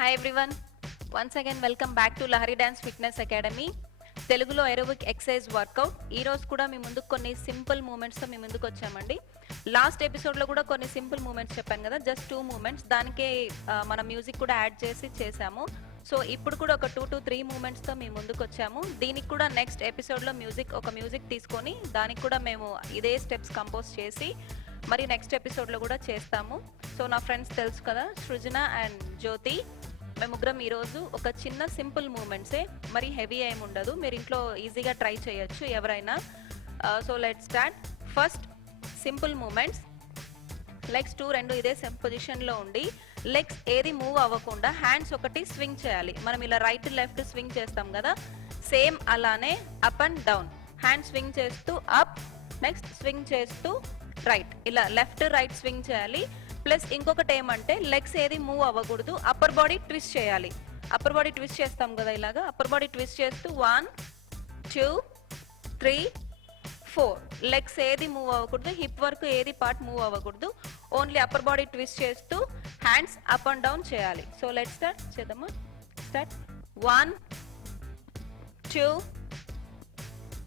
Hi everyone. Once again welcome back to Lahari Dance Fitness Academy. తెలుగులో aerobic exercise work out. ఈ రోజు కూడా మీ ముందుకు కొన్ని సింపుల్ మూమెంట్స్తో మీ ముందుకు వచ్చామండి. లాస్ట్ ఎపిసోడ్లో కూడా కొన్ని సింపుల్ మూమెంట్స్ చెప్పాను కదా, జస్ట్ 2 మూమెంట్స్. దానికే మన మ్యూజిక్ కూడా యాడ్ చేసి చేసాము. సో ఇప్పుడు కూడా ఒక 2 to 3 మూమెంట్స్తో మీ ముందుకు వచ్చాము. దీనికి కూడా నెక్స్ట్ ఎపిసోడ్లో మ్యూజిక్ తీసుకొని దానికి కూడా మేము ఇదే స్టెప్స్ కంపోజ్ చేసి మరి నెక్స్ట్ ఎపిసోడ్లో కూడా చేస్తాము. సో నా ఫ్రెండ్స్ తెలుసు కదా, సృజన అండ్ జ్యోతి, మేము ముగ్గురం ఈరోజు ఒక చిన్న సింపుల్ మూమెంట్సే, మరి హెవీ ఏమి ఉండదు, మీరు ఇంట్లో ఈజీగా ట్రై చేయొచ్చు ఎవరైనా. So let's start. First simple movements. Legs రెండు ఇదే పొజిషన్లో ఉండి లెగ్స్ ఏది మూవ్ అవ్వకుండా హ్యాండ్స్ ఒకటి స్వింగ్ చేయాలి. మనం ఇలా రైట్ లెఫ్ట్ స్వింగ్ చేస్తాం కదా, సేమ్ అలానే up and down hand swing చేస్తూ అప్, నెక్స్ట్ స్వింగ్ చేస్తూ రైట్, ఇలా లెఫ్ట్ రైట్ స్వింగ్ చేయాలి. ప్లస్ ఇంకొకటి ఏమంటే లెగ్స్ ఏది మూవ్ అవ్వకూడదు, అప్పర్ బాడీ ట్విస్ట్ చేయాలి. అప్పర్ బాడీ ట్విస్ట్ చేస్తాం కదా, ఇలాగా అప్పర్ బాడీ ట్విస్ట్ చేస్తూ 1 2 3 4. లెగ్స్ ఏది మూవ్ అవ్వకూడదు, హిప్ వరకు ఏది పార్ట్ మూవ్ అవ్వకూడదు, ఓన్లీ అప్పర్ బాడీ ట్విస్ట్ చేస్తూ హ్యాండ్స్ అప్ అండ్ డౌన్ చేయాలి. సో లెట్స్ స్టార్ట్ చేద్దామా. స్టార్ట్. 1 2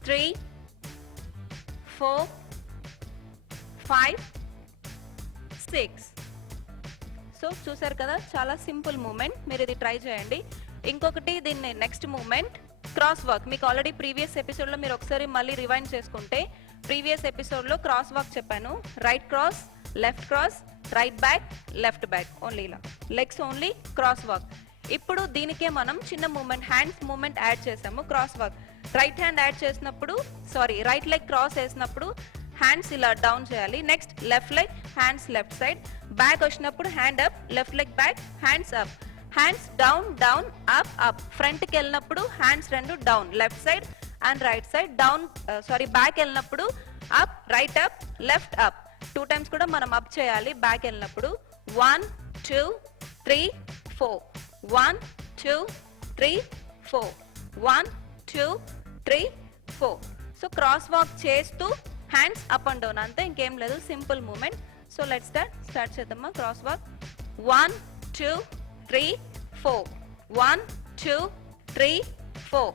3 4 5 6. సో చూసారు కదా, చాలా సింపుల్ మూమెంట్, మీరు ఇది ట్రై చేయండి. ఇంకొకటి దీన్ని నెక్స్ట్ మూమెంట్ క్రాస్ వాక్. మీకు ఆల్రెడీ ప్రీవియస్ ఎపిసోడ్లో మీరు ఒకసారి మళ్ళీ రివైండ్ చేసుకుంటే ప్రీవియస్ ఎపిసోడ్లో క్రాస్ వాక్ చెప్పాను. Right cross, left cross, right back, left back, only ఇలా లెగ్స్ ఓన్లీ క్రాస్ వాక్. ఇప్పుడు దీనికే మనం చిన్న మూమెంట్ హ్యాండ్స్ మూమెంట్ యాడ్ చేసాము. Cross walk right hand add చేసినప్పుడు, రైట్ లెగ్ క్రాస్ వేసినప్పుడు హ్యాండ్స్ ఇలా డౌన్ చేయాలి. Next left leg hands left side, back వచ్చినప్పుడు hand up, left leg back, hands up, hands down down up up. ఫ్రంట్కి వెళ్ళినప్పుడు hands రెండు down left side and right side, down back వెళ్ళినప్పుడు up right up left up. 2 times కూడా మనం up చేయాలి back వెళ్ళినప్పుడు. 1 2 3 4 1 2 3 4 1 2 3 4. So cross walk చేస్తూ hands up and down, అంతే, ఇంకేం లేదు, simple moment. So let's start చేద్దామా. Cross walk 1 2 3 4 1 2 3 4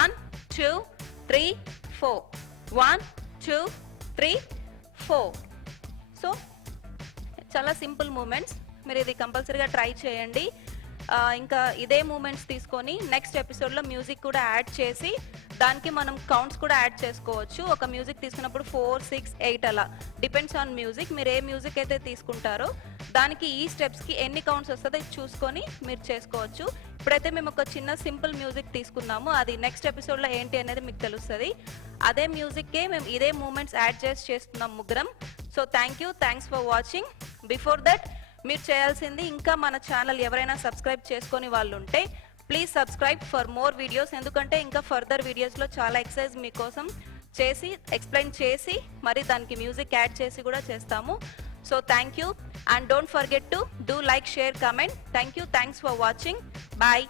1 2 3 4 1 2 3 4. సో చాలా సింపుల్ మూమెంట్స్, మీరు ఇది కంపల్సరీగా ట్రై చేయండి. ఇంకా ఇదే మూమెంట్స్ తీసుకొని నెక్స్ట్ ఎపిసోడ్లో మ్యూజిక్ కూడా యాడ్ చేసి దానికి మనం కౌంట్స్ కూడా యాడ్ చేసుకోవచ్చు. ఒక మ్యూజిక్ తీసుకున్నప్పుడు 4 6 8 అలా, డిపెండ్స్ ఆన్ మ్యూజిక్. మీరు ఏ మ్యూజిక్ అయితే తీసుకుంటారో దానికి ఈ స్టెప్స్కి ఎన్ని కౌంట్స్ వస్తుందో ఇది చూసుకొని మీరు చేసుకోవచ్చు. ఇప్పుడైతే మేము ఒక చిన్న సింపుల్ మ్యూజిక్ తీసుకున్నాము, అది నెక్స్ట్ ఎపిసోడ్లో ఏంటి అనేది మీకు తెలుస్తుంది. అదే మ్యూజిక్కే మేము ఇదే మూమెంట్స్ యాడ్ చేస్తున్నాం ముగ్గురం. So thanks for watching. Before that మీరు చేయాల్సింది, ఇంకా మన ఛానల్ ఎవరైనా సబ్స్క్రైబ్ చేసుకొని వాళ్ళు ఉంటే please subscribe for more videos. ఎందుకంటే ఇంకా ఫర్దర్ వీడియోస్లో చాలా ఎక్సర్సైజ్ మీకోసం చేసి ఎక్స్ప్లెయిన్ చేసి మరి దానికి మ్యూజిక్ యాడ్ చేసి కూడా చేస్తాము. So thank you and don't forget to do like, share, comment. Thanks for watching. Bye.